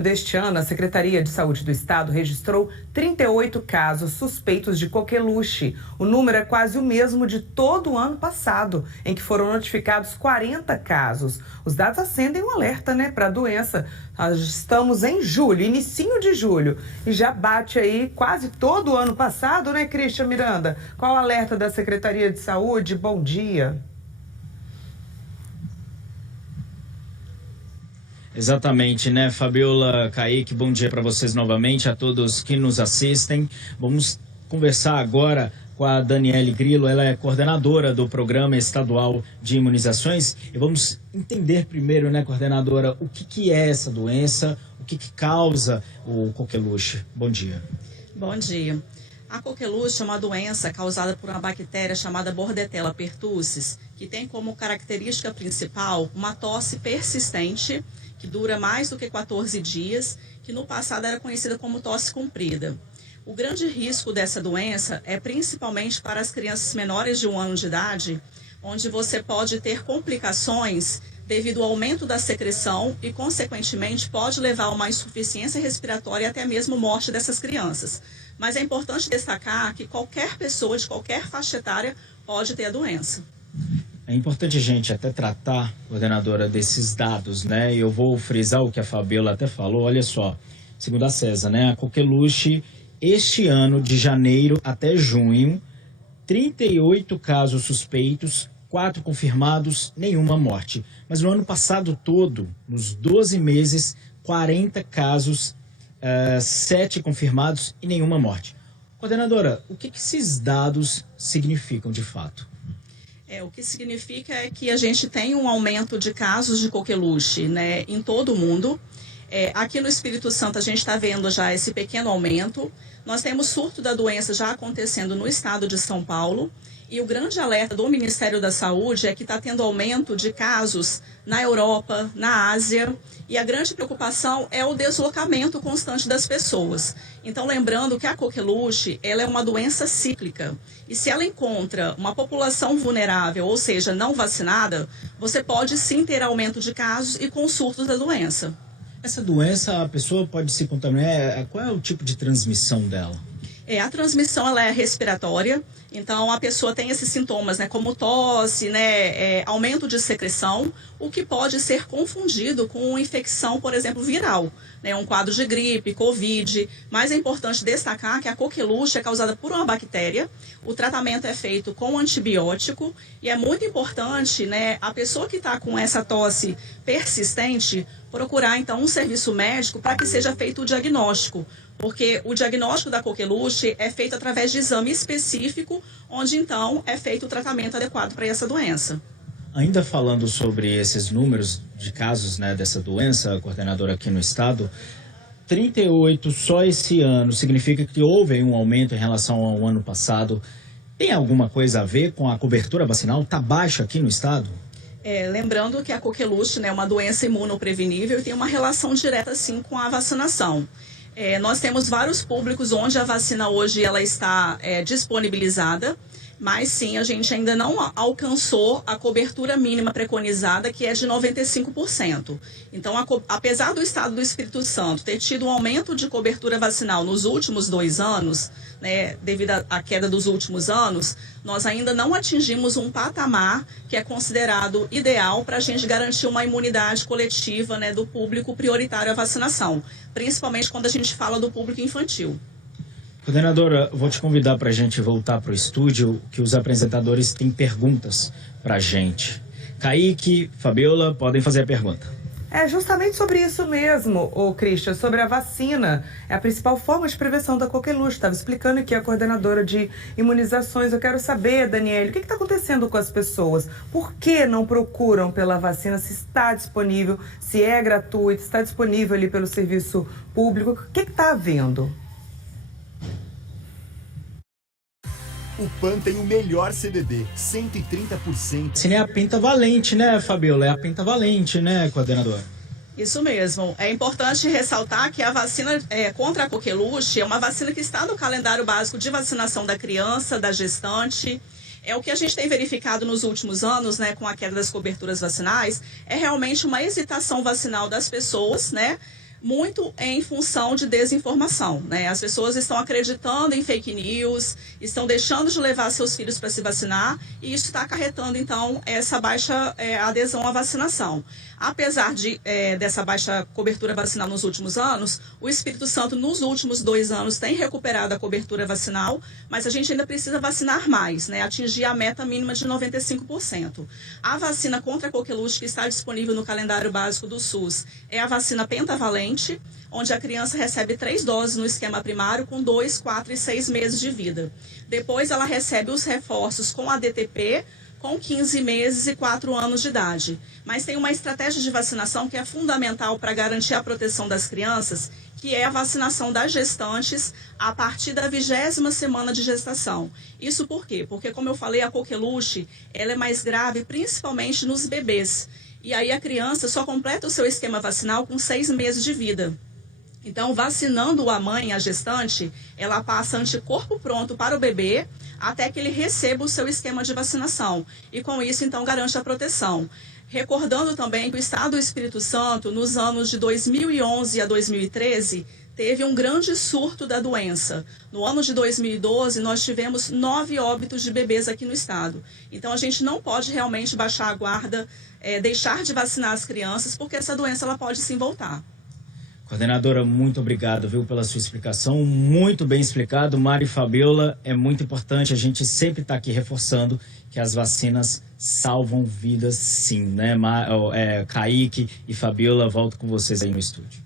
Deste ano, a Secretaria de Saúde do Estado registrou 38 casos suspeitos de coqueluche. O número é quase o mesmo de todo o ano passado, em que foram notificados 40 casos. Os dados acendem um alerta, para a doença. Nós estamos em julho, inicinho de julho, e já bate aí quase todo o ano passado, Cristian Miranda? Qual o alerta da Secretaria de Saúde? Bom dia. Exatamente, Fabiola, Kaique, bom dia para vocês novamente, a todos que nos assistem. Vamos conversar agora com a Daniele Grillo, ela é coordenadora do Programa Estadual de Imunizações. E vamos entender primeiro, coordenadora, o que é essa doença, o que causa o coqueluche. Bom dia. Bom dia. A coqueluche é uma doença causada por uma bactéria chamada Bordetella pertussis, que tem como característica principal uma tosse persistente, que dura mais do que 14 dias, que no passado era conhecida como tosse comprida. O grande risco dessa doença é principalmente para as crianças menores de 1 ano de idade, onde você pode ter complicações devido ao aumento da secreção e, consequentemente, pode levar a uma insuficiência respiratória e até mesmo morte dessas crianças. Mas é importante destacar que qualquer pessoa de qualquer faixa etária pode ter a doença. É importante a gente até tratar, coordenadora, desses dados, Eu vou frisar o que a Fabiola até falou. Olha só, segundo a CESA, a coqueluche, este ano, de janeiro até junho, 38 casos suspeitos, 4 confirmados, nenhuma morte. Mas no ano passado todo, nos 12 meses, 40 casos, 7 confirmados e nenhuma morte. Coordenadora, o que esses dados significam de fato? O que significa é que a gente tem um aumento de casos de coqueluche, em todo o mundo. Aqui no Espírito Santo a gente está vendo já esse pequeno aumento. Nós temos surto da doença já acontecendo no estado de São Paulo. E o grande alerta do Ministério da Saúde é que está tendo aumento de casos na Europa, na Ásia, e a grande preocupação é o deslocamento constante das pessoas. Então, lembrando que a coqueluche, ela é uma doença cíclica, e se ela encontra uma população vulnerável, ou seja, não vacinada, você pode sim ter aumento de casos e com surtos da doença. Essa doença, a pessoa pode se contaminar, qual é o tipo de transmissão dela? A transmissão ela é respiratória, então a pessoa tem esses sintomas, como tosse, aumento de secreção, o que pode ser confundido com uma infecção, por exemplo, viral, um quadro de gripe, Covid. Mas é importante destacar que a coqueluche é causada por uma bactéria, o tratamento é feito com antibiótico e é muito importante, a pessoa que está com essa tosse persistente procurar então um serviço médico para que seja feito o diagnóstico. Porque o diagnóstico da coqueluche é feito através de exame específico, onde então é feito o tratamento adequado para essa doença. Ainda falando sobre esses números de casos dessa doença, coordenadora aqui no estado, 38 só esse ano, significa que houve um aumento em relação ao ano passado. Tem alguma coisa a ver com a cobertura vacinal? Está baixa aqui no estado? Lembrando que a coqueluche é uma doença imunoprevenível e tem uma relação direta sim com a vacinação. Nós temos vários públicos onde a vacina hoje ela está disponibilizada, mas sim, a gente ainda não alcançou a cobertura mínima preconizada, que é de 95%. Então, apesar do estado do Espírito Santo ter tido um aumento de cobertura vacinal nos últimos 2 anos, devido à queda dos últimos anos, nós ainda não atingimos um patamar que é considerado ideal para a gente garantir uma imunidade coletiva do público prioritário à vacinação, principalmente quando a gente fala do público infantil. Coordenadora, vou te convidar para a gente voltar para o estúdio, que os apresentadores têm perguntas para a gente. Kaique, Fabiola, podem fazer a pergunta. É justamente sobre isso mesmo, Christian, sobre a vacina. É a principal forma de prevenção da coqueluche. Estava explicando aqui a coordenadora de imunizações. Eu quero saber, Daniele, o que está acontecendo com as pessoas? Por que não procuram pela vacina? Se está disponível, se é gratuito, se está disponível ali pelo serviço público. O que está havendo? O PAN tem o melhor CDB, 130%. Se nem a pentavalente, Fabiola? É a pentavalente, coordenadora? Isso mesmo. É importante ressaltar que a vacina contra a coqueluche é uma vacina que está no calendário básico de vacinação da criança, da gestante. O que a gente tem verificado nos últimos anos, com a queda das coberturas vacinais, é realmente uma hesitação vacinal das pessoas, muito em função de desinformação, né? As pessoas estão acreditando em fake news, estão deixando de levar seus filhos para se vacinar e isso está acarretando, então, essa baixa adesão à vacinação. Apesar dessa baixa cobertura vacinal nos últimos anos, o Espírito Santo, nos últimos 2 anos, tem recuperado a cobertura vacinal, mas a gente ainda precisa vacinar mais, né? Atingir a meta mínima de 95%. A vacina contra a coqueluche que está disponível no calendário básico do SUS é a vacina pentavalente, onde a criança recebe 3 doses no esquema primário com 2, 4 e 6 meses de vida. Depois ela recebe os reforços com a DTP, com 15 meses e 4 anos de idade. Mas tem uma estratégia de vacinação que é fundamental para garantir a proteção das crianças, que é a vacinação das gestantes a partir da 20ª semana de gestação. Isso por quê? Porque, como eu falei, a coqueluche ela é mais grave principalmente nos bebês. E aí a criança só completa o seu esquema vacinal com 6 meses de vida. Então, vacinando a mãe, a gestante, ela passa anticorpo pronto para o bebê até que ele receba o seu esquema de vacinação. E com isso, então, garante a proteção. Recordando também que o Estado do Espírito Santo, nos anos de 2011 a 2013, teve um grande surto da doença. No ano de 2012, nós tivemos 9 óbitos de bebês aqui no estado. Então, a gente não pode realmente baixar a guarda, deixar de vacinar as crianças, porque essa doença ela pode sim voltar. Coordenadora, muito obrigado, viu, pela sua explicação, muito bem explicado. Mari e Fabiola, é muito importante, a gente sempre está aqui reforçando que as vacinas salvam vidas sim, né? Kaique e Fabiola, volto com vocês aí no estúdio.